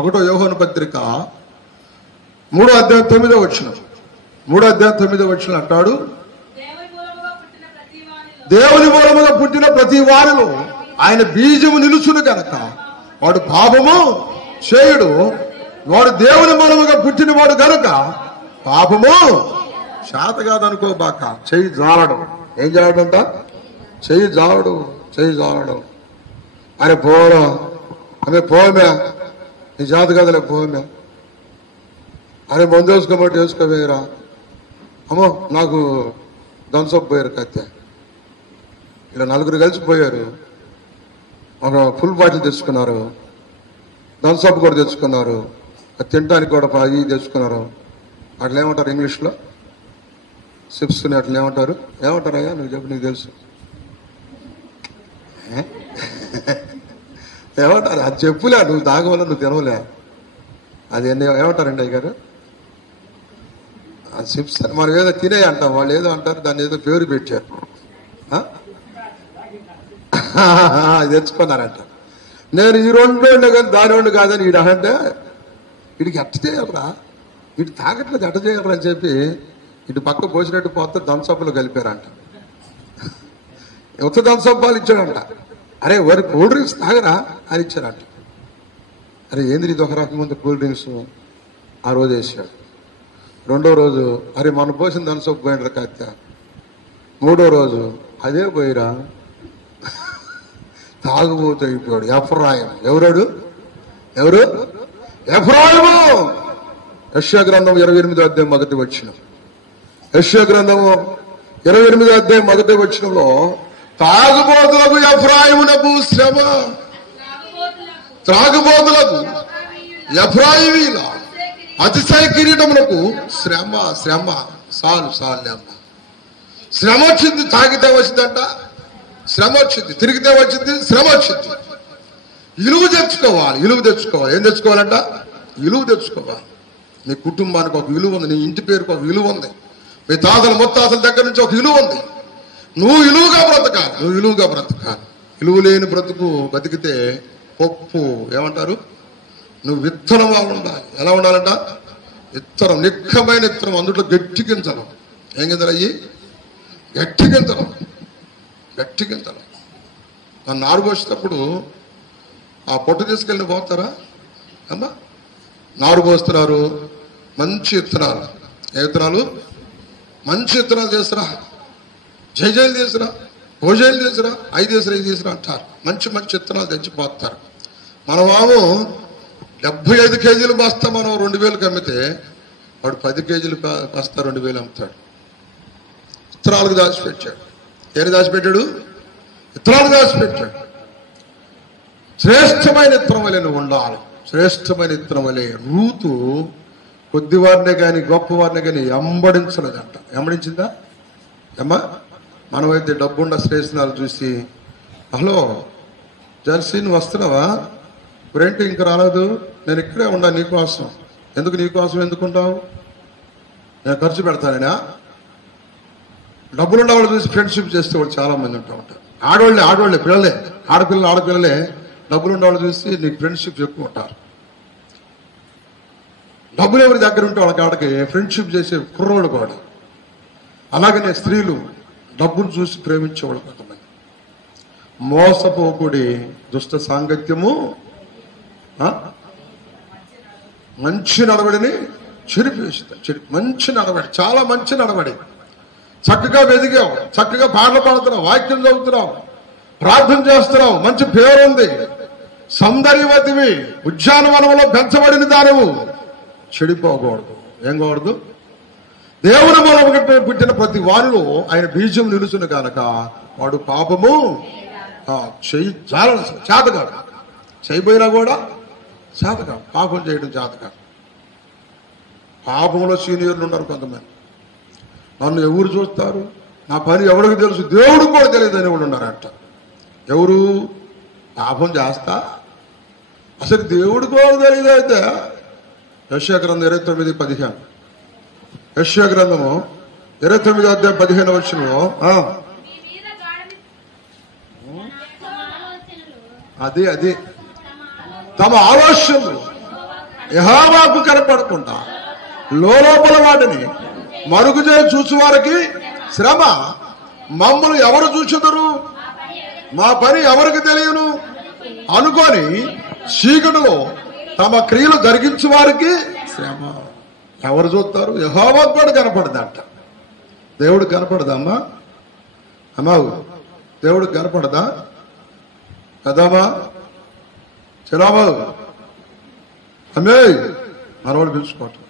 ఒకటో యోహాను పత్రిక 3వ అధ్యాయం 9వ వచనం. 3వ అధ్యాయం 9వ వచనం అంటాడు, దేవుని మూలముగా పుట్టిన ప్రతి వారిలో ఆయన బీజము నిలుచును గనక వాడు పాపము చేయుడు. వాడు దేవుని మూలముగా పుట్టినవాడు గనుక పాపము శాత కాదనుకోబాక. చెయ్యి జారడం. ఏం చేయడంట? చెయ్యి జారడం. అరే పోరా, అదే పోమే, నీ జాత కదలే పోమే. అరే మందు వేసుకోబట్టి వేసుకోవేయరా. అమ్మో నాకు దంసప్ పోయారు కత్తే. ఇలా 4 కలిసిపోయారు. ఒక ఫుల్ బాటిల్ తెచ్చుకున్నారు, థమ్సప్ కూడా తెచ్చుకున్నారు, అది తినడానికి కూడా ఇది తెచ్చుకున్నారు. అట్లా ఏమంటారు ఇంగ్లీష్లో? సిప్స్ని అట్లా ఏమంటారయ్యా? నువ్వు చెప్పు, నీకు తెలుసు. ఏమంటారు? అది చెప్పులే, నువ్వు తాగవల్ల నువ్వు తినవలే. అది ఏమంటారండి అయ్యారు? అది సిప్స్ మనం ఏదో తినే అంటాం, వాళ్ళు ఏదో అంటారు, దాన్ని ఏదో పేరు పెట్టారు. అది తెచ్చుకున్నారంట. నేను ఈ 2 ఉండే కానీ దాని 2 కాదని వీడు అంటే, వీడికి ఎట్ట చేయాలరా, వీడు తాగట్లేదు ఎట్ట చేయాలరా అని చెప్పి ఇటు పక్క పోసినట్టు పోతే థమ్సప్లో కలిపారంట. ఉత్త థమ్సప్పాలు ఇచ్చాడంట. అరే వారి కూల్ డ్రింక్స్ తాగరా అని ఇచ్చారంట. అరే ఏంది ఇది ఒక రకం ఉంది కూల్ డ్రింక్స్. ఆ రోజు వేసాడు. 2వ రోజు అరే మన పోసిన థమ్సప్ పోయినరా కత్త. 3వ రోజు అదే పోయిరా, తాగుబోతూ అయిపోయాడు. ఎఫ్రాయిము. ఎవరు? ఎఫ్రాయిము. యెషయా గ్రంథం 28వ అధ్యాయం 1వ వచనం. యెషయా గ్రంథము 28వ అధ్యాయం 1వ వచనంలో తాగుబోతులకు ఎఫ్రాయిమునకు శ్రమ, త్రాగుబోతులకు ఎఫ్రాయిమీల అతిశయ కిరీటమునకు శ్రమ. సాలు అమ్మ. శ్రమ వచ్చింది, తాగితే వచ్చిందంట. శ్రమ వచ్చింది, తిరిగితే వచ్చింది, శ్రమ వచ్చింది. విలువ తెచ్చుకోవాలి. ఏం తెచ్చుకోవాలంట? విలువ తెచ్చుకోవాలి. నీ కుటుంబానికి ఒక విలువ ఉంది, నీ ఇంటి పేరుకి ఒక విలువ ఉంది, మీ తాతల ముత్తాతల దగ్గర నుంచి ఒక విలువ ఉంది. నువ్వు విలువగా బ్రతకాలి. విలువ లేని బ్రతుకు బతికితే పప్పు ఏమంటారు? నువ్వు విత్తనంగా ఉండాలి. ఎలా ఉండాలంట? విత్తనం, నిక్కమైన విత్తనం. అందులో గట్టి గింజలు. ఏం గింజలు అయ్యి? గట్టి గింజలు. నన్ను నారు పోసేటప్పుడు ఆ పొట్టు తీసుకెళ్ళి పోతారా అమ్మా? నారు పోస్తున్నారు, మంచి విత్తనాలు. ఏ విత్తనాలు? మంచి విత్తనాలు తీసురా, జైలు తీసురా, భోజనాలు తీసురా, 5 తీసురా అంటారు. మంచి విత్తనాలు తెచ్చిపోతారు. మన బాబు 75 కేజీలు బస్తా మనం 2000కి అమ్మితే వాడు 10 కేజీలు బస్తా 2000 అమ్ముతాడు. విత్తనాలకు దాచిపెట్టాడు. ఏమి దాచిపెట్టాడు? విత్తనాలు దాచిపెట్టాడు. శ్రేష్టమైన విత్తనం వలె నువ్వు ఉండాలి. శ్రేష్టమైన విత్తనం వలె. రూతు కొద్దివారినే కానీ గొప్పవారినే కానీ ఎంబడించలేదంట. ఎంబడించిందా అమ్మా? మనమైతే డబ్బుండ శ్రేష్ఠాలు చూసి, హలో జెర్సీ నువ్వు వస్తున్నావా? ఇప్పుడేంటి ఇంక రాలేదు? నేను ఇక్కడే ఉండా నీకోసం. నీకోసం ఎందుకుంటావు? నేను ఖర్చు పెడతానేనా? డబ్బులున్న వాళ్ళు చూసి ఫ్రెండ్షిప్ చేస్తే వాళ్ళు చాలా మంది ఉంటారు. ఆడవాళ్ళే పిల్లలే, ఆడపిల్లలే డబ్బులున్న వాళ్ళు చూసి నీకు ఫ్రెండ్షిప్ ఎక్కువ ఉంటారు. డబ్బులు ఎవరి దగ్గర ఉంటే వాళ్ళకి ఫ్రెండ్షిప్ చేసే కుర్రోళ్ళు కూడా. అలాగనే స్త్రీలు డబ్బులు చూసి ప్రేమించేవాళ్ళు కొంతమంది. మోసపోకుడి దుష్ట సాంగత్యము మంచి నడవడిని చెరిపేస్తుంది. మంచి నడవడి, చాలా మంచి నడవడి. చక్కగా వెదిగావు, చక్కగా పాటలు పాడుతున్నావు, వాక్యం చదువుతున్నావు, ప్రార్థన చేస్తున్నావు, మంచి పేరుంది, సౌందర్యవతివి, ఉద్యానవనంలో పెంచబడిన దానివు. చెడిపోకూడదు. ఏం కూడదు? దేవుని మూలముగా పుట్టిన ప్రతి వారిలో ఆయన బీజం నిలుచును కనుక వాడు పాపము చేతకాడు. చేయబోయినా కూడా చేతకాడు. పాపం చేయడం చేతకాడు. పాపంలో సీనియర్లు ఉన్నారు కొంతమంది. నన్ను ఎవరు చూస్తారు, నా పని ఎవరికి తెలుసు, దేవుడికి కూడా తెలియదు అని వాళ్ళు ఉన్నారంట. ఎవరు? పాపం చేస్తా అసలు దేవుడికి కూడా తెలియదు. అయితే యెషయా గ్రంథం 29:15. యెషయా గ్రంథము 29వ అధ్యాయం 15వ వచనంలో అది తమ ఆలోచనలు యెహోవాకు కనపడకుండా లోపల వాటిని మరుగు చేసి చూసి వారికి శ్రమ. మమ్మల్ని ఎవరు చూచుదురు, మా పని ఎవరికి తెలియను అనుకొని చీకటిలో తమ క్రియలు జరిగించు వారికి శ్రమ. ఎవరు చూస్తారు? యెహోవాకు కూడా కనపడదంట. దేవుడు కనపడదమ్మా? అమ్మావు దేవుడు కనపడదా కదమ్మా? చలామా అమ్మే మనవాళ్ళు పిలుచుకోవటం